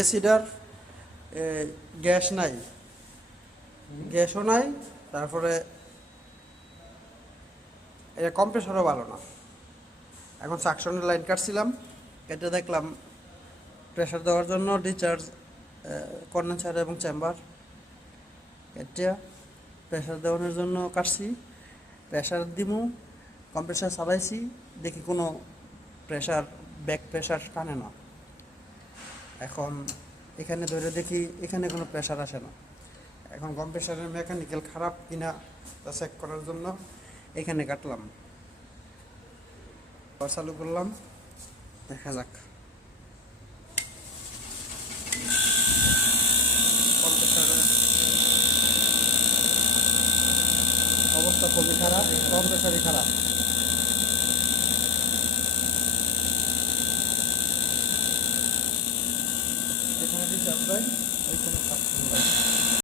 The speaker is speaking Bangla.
এসিটার গ্যাস নাই, গ্যাসও নাই, তারপরে এটা কম্প্রেসরও ভালো না। এখন সাকশনের লাইন কাটছিলাম, কেটে দেখলাম প্রেশার দেওয়ার জন্য ডিসচার্জ, কন্ডেন্সার এবং চেম্বার কেটে প্রেশার দেওয়ানোর জন্য কাটছি। প্রেশার দিমু, কম্প্রেসার চালাইছি, দেখি কোনো প্রেশার, ব্যাক প্রেশার টানে না। এখন এখানে ধরে দেখি এখানে কোনো প্রেশার আসে না। এখন কম্প্রেসারের মেকানিক্যাল খারাপ কিনা তা চেক করার জন্য এখানে কাটলাম, চালু করলাম, দেখা যাক। কম্প্রেসারের অবস্থা খুবই খারাপ, কম্প্রেসারই খারাপ। এখানে ডিসচার্জ দেয়, ওইখানে সাকশন দেয়।